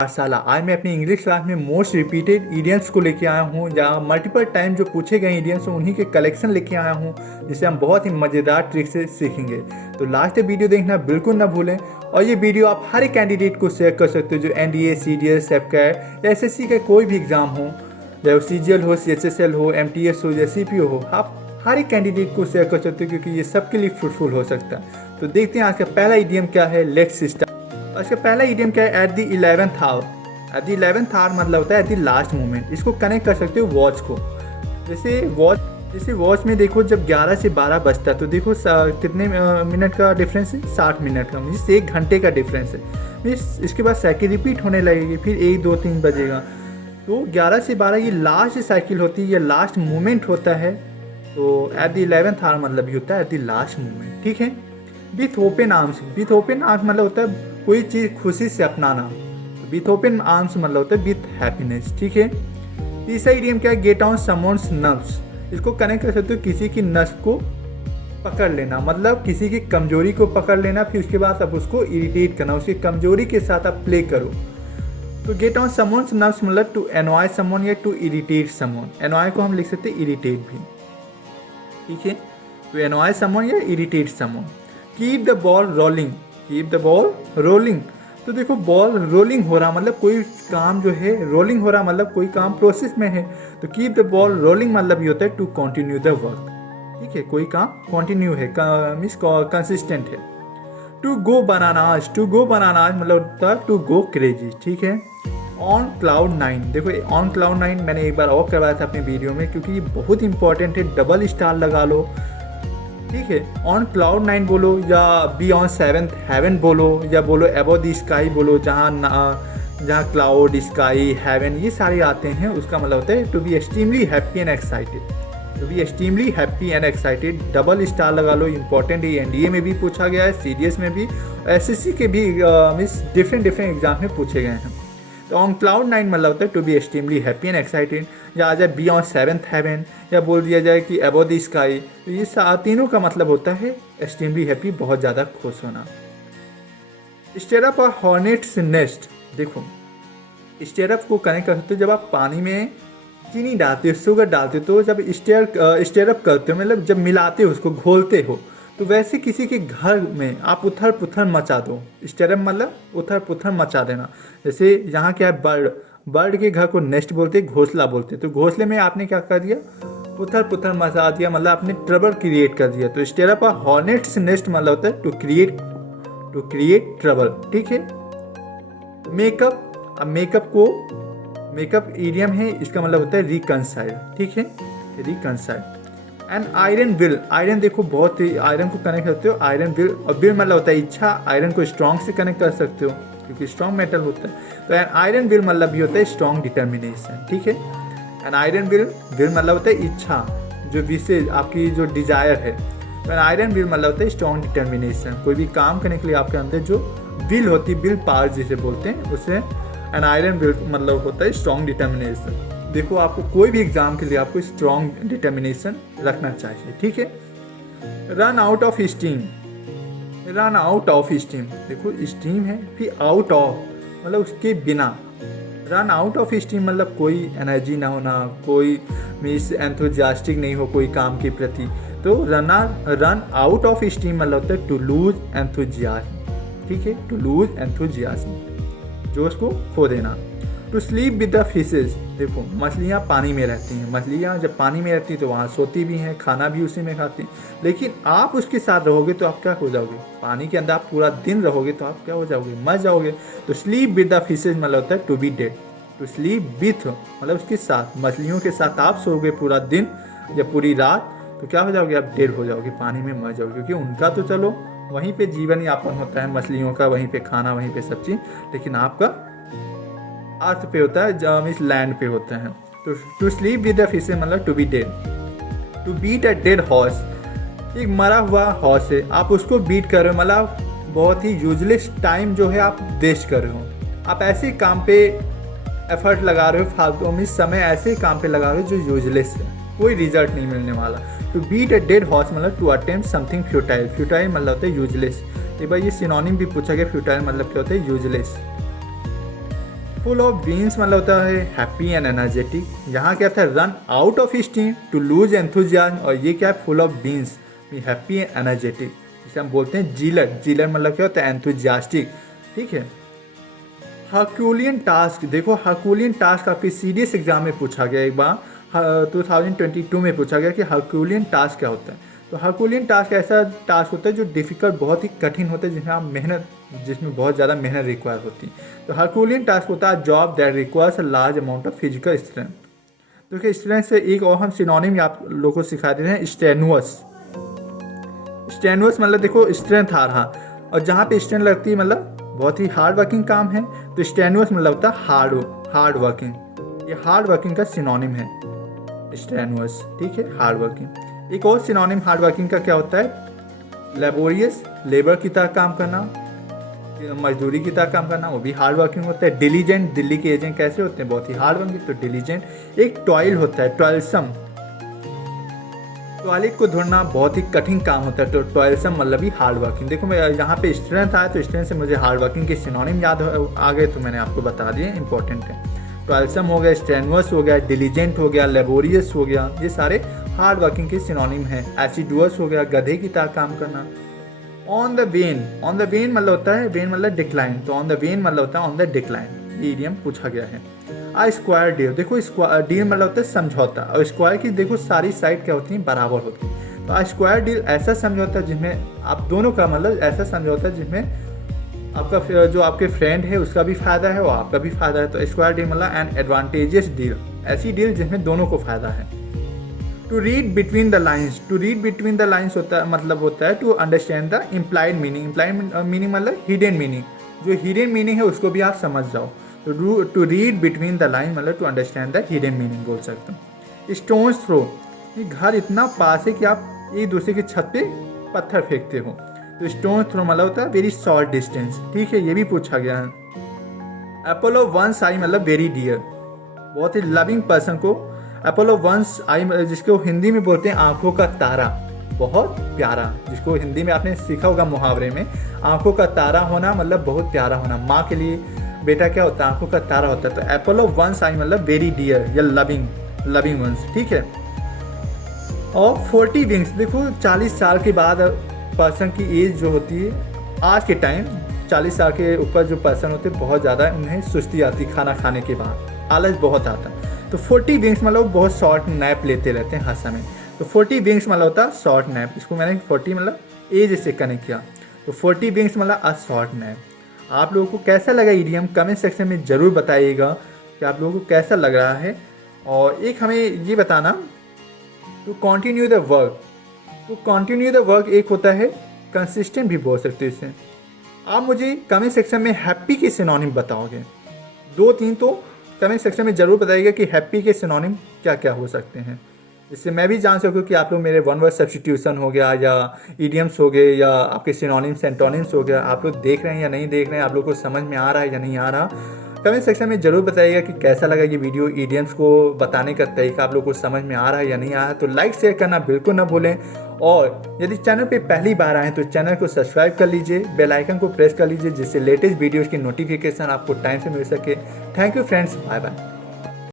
पाठशाला। आज मैं अपनी इंग्लिश क्लास में मोस्ट रिपीटेड इडियम्स को लेके आया हूँ, जहाँ मल्टीपल टाइम जो पूछे गए इडियम्स हैं उन्हीं के कलेक्शन लेके आया हूँ, जिसे हम बहुत ही मज़ेदार ट्रिक से सीखेंगे। तो लास्ट वीडियो देखना बिल्कुल ना भूलें, और ये वीडियो आप हर एक कैंडिडेट को शेयर कर सकते हो जो NDA, CDS, सेपकैट या SSC का कोई भी एग्ज़ाम हो, चाहे वो CGL हो, CHSL हो, MTS हो या CPO हो, आप हर एक कैंडिडेट को शेयर कर सकते हो, क्योंकि ये सबके लिए फ्रूटफुल हो सकता है। तो देखते हैं आज का पहला इडियम क्या है। Let's start. इसका पहला इडियम क्या है? At the 11th hour. At the 11th hour मतलब होता है एट द लास्ट मोमेंट। इसको कनेक्ट कर सकते हो वॉच को। जैसे वॉच में देखो जब 11 से 12 बजता है तो देखो कितने मिनट का डिफरेंस है? 60 मिनट का, मीन्स 1 घंटे का डिफरेंस है। मीन्स इसके बाद साइकिल रिपीट होने लगेगी, फिर 1, 2, 3 बजेगा। तो 11 से 12 ये लास्ट साइकिल होती है, ये लास्ट मोमेंट होता है। तो एट द 11th आवर मतलब ये होता है एट द लास्ट मोमेंट, ठीक है। With open arms. With open arms मतलब होता है कोई चीज़ खुशी से अपनाना। विथ ओपन आर्म्स मतलब होता है विथ हैप्पीनेस, ठीक है। तीसरा इडियम क्या है? Get on someone's nerves. इसको कनेक्ट कर सकते हो किसी की नस को पकड़ लेना, मतलब किसी की कमजोरी को पकड़ लेना, फिर उसके बाद आप उसको इरिटेट करना, उसकी कमजोरी के साथ आप प्ले करो। तो गेट ऑन समवन्स नर्व्स मतलब टू एनॉय समवन या टू इरिटेट समवन। एनॉय को हम लिख सकते हैं इरिटेट भी, ठीक है। तो एनॉय समवन या irritate someone. Keep the ball rolling. Keep the ball rolling. तो देखो बॉल रोलिंग हो रहा मतलब कोई काम जो है रोलिंग हो रहा मतलब कोई काम प्रोसेस में है। तो कीप द बॉल रोलिंग मतलब ये होता है टू कंटिन्यू द वर्क, ठीक है। कोई काम कंटिन्यू है, मीन्स कंसिस्टेंट है। To go bananas. To go bananas मतलब होता है टू गो क्रेजी, ठीक है। On cloud 9। देखो ऑन क्लाउड 9 मैंने एक बार और करवाया था अपने वीडियो में, क्योंकि ये बहुत इंपॉर्टेंट है। डबल स्टार लगा लो, ठीक है। ऑन क्लाउड 9 बोलो या बी ऑन 7th हेवन बोलो, या बोलो अबव द स्काई बोलो, जहाँ क्लाउड, स्काई, हेवन ये सारे आते हैं, उसका मतलब होता है to be extremely happy and excited. To be extremely happy and excited. Double star लगा लो, इंपॉर्टेंट है। NDA में भी पूछा गया है, CDS में भी, SSC के भी मीन्स डिफरेंट एग्जाम में पूछे गए हैं। तो ऑन क्लाउड 9 मतलब होता है to be extremely happy and excited, या आ जाए बी ऑन 7th हेवन, या बोल दिया जाए कि अबव द स्काई। तो ये तीनों का मतलब होता है एक्सट्रीमली हैप्पी, बहुत ज़्यादा खुश होना। Stir up a hornet's nest. देखो स्टेयर अप को कनेक्ट कर सकते हो जब आप पानी में चीनी डालते हो, शुगर डालते हो, तो जब स्टेयर अप करते हो मतलब जब मिलाते हो, उसको घोलते हो, तो वैसे किसी के घर में आप उथल पुथल मचा दो। स्टेयर अप मतलब उथल पुथल मचा देना। जैसे यहाँ क्या है, बर्ड के घर को नेस्ट बोलते, घोंसला बोलते। तो घोंसले में आपने क्या कर दिया? उथल पुथल मचा दिया, मतलब आपने ट्रबल क्रिएट कर दिया। तो stir up a hornet's nest मतलब होता है टू क्रिएट ट्रबल, ठीक है। मेकअप। अब मेकअप इडियम है, इसका मतलब होता है रिकंसाइल, ठीक है, reconcile. And iron will. Iron देखो बहुत ही, आयरन को कनेक्ट करते हो आयरन विल, और विल मतलब होता है इच्छा। आयरन को स्ट्रॉन्ग से कनेक्ट कर सकते हो क्योंकि स्ट्रॉन्ग मेटल होता है। तो एन आयरन विल मतलब भी होता है स्ट्रॉन्ग डिटर्मिनेशन, ठीक है। एन आयरन विल मतलब होता है इच्छा, जो विशेष आपकी जो डिजायर है। तो एन आयरन विल मतलब होता है स्ट्रॉन्ग डिटर्मिनेशन। कोई भी काम करने के लिए आपके अंदर जो विल होती है, विल पावर जिसे बोलते हैं, उसे एन आयरन विल मतलब होता है स्ट्रॉन्ग डिटर्मिनेशन। देखो आपको कोई भी एग्जाम के लिए आपको स्ट्रॉन्ग डिटर्मिनेशन रखना चाहिए, ठीक है। Run out of steam. Run out of steam, देखो स्टीम है, फिर आउट ऑफ मतलब उसके बिना। रन आउट ऑफ स्टीम मतलब कोई एनर्जी ना होना, कोई मीन्स एंथुजियास्टिक नहीं हो कोई काम के प्रति। तो रन आउट ऑफ स्टीम मतलब होता है टू लूज एंथुजियाज्म, ठीक है, टू लूज एंथुजियाज्म, जोश को खो देना। To sleep with the fishes. देखो मछलियाँ पानी में रहती हैं, मछलियाँ जब पानी में रहती हैं तो वहाँ सोती भी हैं, खाना भी उसी में खाती हैं। लेकिन आप उसके साथ रहोगे तो आप क्या हो जाओगे? पानी के अंदर आप पूरा दिन रहोगे तो आप क्या हो जाओगे? मर जाओगे। तो स्लीप विद द फिशेज मतलब होता है to be dead. To sleep with मतलब उसके साथ, मछलियों के साथ आप सोओगे पूरा दिन या पूरी रात, तो क्या हो जाओगे? आप डेड हो जाओगे, पानी में मर जाओगे। क्योंकि उनका तो चलो वहीं पे जीवन यापन होता है, मछलियों का वहीं पे खाना, वहीं पे सब चीज़, लेकिन आपका अर्थ पे होता है, मीन्स लैंड पे होता है। तो to sleep with the fishes मतलब to be dead. To beat a dead horse. एक मरा हुआ हॉर्स है, आप उसको बीट कर रहे हो, मतलब बहुत ही यूजलेस टाइम जो है आप वेस्ट कर रहे हो। आप ऐसे काम पे एफर्ट लगा रहे हो, फालतू में समय ऐसे काम पे लगा रहे हो जो यूजलेस है, कोई रिजल्ट नहीं मिलने वाला। To beat a dead horse मतलब to attempt something futile. Futile मतलब होता है यूजलेस। एक बार ये सिनोनिम भी पूछा गया, फ्यूटाइल मतलब क्या होता है? यूजलेस। फुल ऑफ बीन्स मतलब होता है हैप्पी एंड एनर्जेटिक। यहाँ क्या था, run out of steam to lose enthusiasm, और ये क्या है, full of beans happy and energetic, जिसे हम बोलते हैं जीलर। जीलर मतलब क्या होता है, एंथुजियास्टिक। ठीक है। हरक्यूलियन टास्क, देखो हरक्यूलियन टास्क आपके सीडीएस एग्जाम में पूछा गया एक बार 2022 में पूछा गया कि हरक्यूलियन टास्क क्या होता है। तो हरक्यूलियन टास्क ऐसा टास्क होता है जो डिफ़िकल्ट, बहुत ही कठिन होता है, जिसमें बहुत ज़्यादा मेहनत रिक्वायर होती है। तो हरक्यूलियन टास्क होता है job that requires a large amount of physical strength. देखिए स्ट्रेंथ से एक और हम सिनोनिम आप लोगों को सिखा दे रहे हैं, स्टेनुअस। स्टेनुअस मतलब देखो स्ट्रेंथ आ रहा, और जहाँ पे स्ट्रेंथ लगती है मतलब बहुत ही हार्ड वर्किंग काम है, तो स्टेनुअस मतलब होता है हार्ड वर्किंग। ये हार्ड वर्किंग का सिनोनिम है स्टेनुअस। ठीक है, हार्ड वर्किंग। एक और सिनोनिम हार्ड वर्किंग का क्या होता है, लेबोरियस, लेबर की तरह काम करना, मजदूरी की तरह काम करना, वो भी हार्ड वर्किंग होता है। डिलीजेंट, दिल्ली के एजेंट कैसे होते हैं, बहुत ही हार्ड वर्किंग, तो डिलीजेंट। एक टॉयल होता है, टॉयलसम, टॉयलेट को ढूंढना बहुत ही कठिन काम होता है, तो टॉयलसम मतलब भी हार्ड वर्किंग। देखो मैं यहाँ पे स्ट्रेंथ आया तो स्ट्रेंथ से मुझे हार्ड वर्किंग के सिनोनिम याद आ गए, तो मैंने आपको बता दिए, इंपॉर्टेंट है। टॉयलसम हो गया, स्ट्रेनुअस हो गया, डिलीजेंट हो गया, लेबोरियस हो गया, ये सारे हार्ड वर्किंग के सिनोनिम हैं। एसिडुअस हो गया, गधे की तरह काम करना। On the when, on the when मतलब होता है, वेन मतलब डिक्लाइन, तो ऑन द वेन मतलब होता है ऑन द डिक्लाइन, ये इडियम पूछा गया है। आ स्क्वायर डील, देखो स्क्वायर डील मतलब होता है समझौता, और स्क्वायर की देखो सारी साइड क्या होती हैं, बराबर होती है। तो आ स्क्वायर डील ऐसा समझौता है जिसमें आप दोनों का मतलब ऐसा समझौता है जिसमें आपका जो आपके फ्रेंड है उसका भी फायदा है और आपका भी फायदा है। तो स्क्वायर डील मतलब एन एडवांटेजियस डील, ऐसी डील जिसमें दोनों को फायदा है। To read between the lines, to read between the lines होता है मतलब होता है to understand the implied meaning. Implied meaning मतलब हिडन मीनिंग, जो हिडन मीनिंग है उसको भी आप समझ जाओ। तो to read between the line मतलब to understand the hidden meaning बोल सकते हो। स्टोन्स थ्रो, ये घर इतना पास है कि आप एक दूसरे की छत पे पत्थर फेंकते हो, तो स्टोन थ्रो मतलब होता है वेरी शॉर्ट डिस्टेंस। ठीक है, ये भी पूछा गया है। एप्पल ऑफ वंस आई मतलब वेरी डियर, बहुत ही लविंग पर्सन को एप्पल ऑफ वंस आई, जिसको हिंदी में बोलते हैं आंखों का तारा, बहुत प्यारा, जिसको हिंदी में आपने सीखा होगा मुहावरे में, आंखों का तारा होना मतलब बहुत प्यारा होना। माँ के लिए बेटा क्या होता है, आंखों का तारा होता है। तो एप्पल ऑफ वंस आई मतलब वेरी डियर या लविंग वंस। ठीक है। और 40 विंग्स, देखो 40 साल के बाद पर्सन की एज जो होती है आज के टाइम, 40 साल के ऊपर जो पर्सन होते हैं बहुत ज़्यादा उन्हें सुस्ती आती खाना खाने के बाद, आलस बहुत आता है। तो 40 विंग्स मतलब बहुत शॉर्ट नैप लेते रहते हैं हर समय। तो 40 विंग्स मतलब होता है शॉर्ट नैप, इसको मैंने 40 मतलब एज से कनेक्ट किया। तो 40 विंग्स मतलब अ शॉर्ट नैप। आप लोगों को कैसा लगा इडियम, कमेंट सेक्शन में ज़रूर बताइएगा कि आप लोगों को कैसा लग रहा है। और एक हमें ये बताना, to continue the work, to continue the work एक होता है कंसिस्टेंट भी बोल सकते हैं इसे। आप मुझे कमेंट सेक्शन में हैप्पी के सिनोनिम बताओगे, 2-3 तो कमेंट सेक्शन में ज़रूर बताइएगा कि हैप्पी के सिनोनिम क्या क्या हो सकते हैं, इससे मैं भी जान सकूँ कि आप लोग मेरे वन वर्ड सब्स्टिट्यूशन हो गया या इडियम्स हो गए या आपके सिनोनिम्स एंटोनिम्स हो गया, आप लोग देख रहे हैं या नहीं देख रहे हैं, आप लोग को समझ में आ रहा है या नहीं आ रहा। कमेंट सेक्शन में ज़रूर बताइएगा कि कैसा लगा ये वीडियो, इडियम्स को बताने का तरीका आप लोग को समझ में आ रहा है या नहीं आ रहा है। तो लाइक शेयर करना बिल्कुल ना भूलें, और यदि चैनल पे पहली बार आए तो चैनल को सब्सक्राइब कर लीजिए, बेल आइकन को प्रेस कर लीजिए, जिससे लेटेस्ट वीडियोज़ की नोटिफिकेशन आपको टाइम से मिल सके। Thank you friends, bye bye.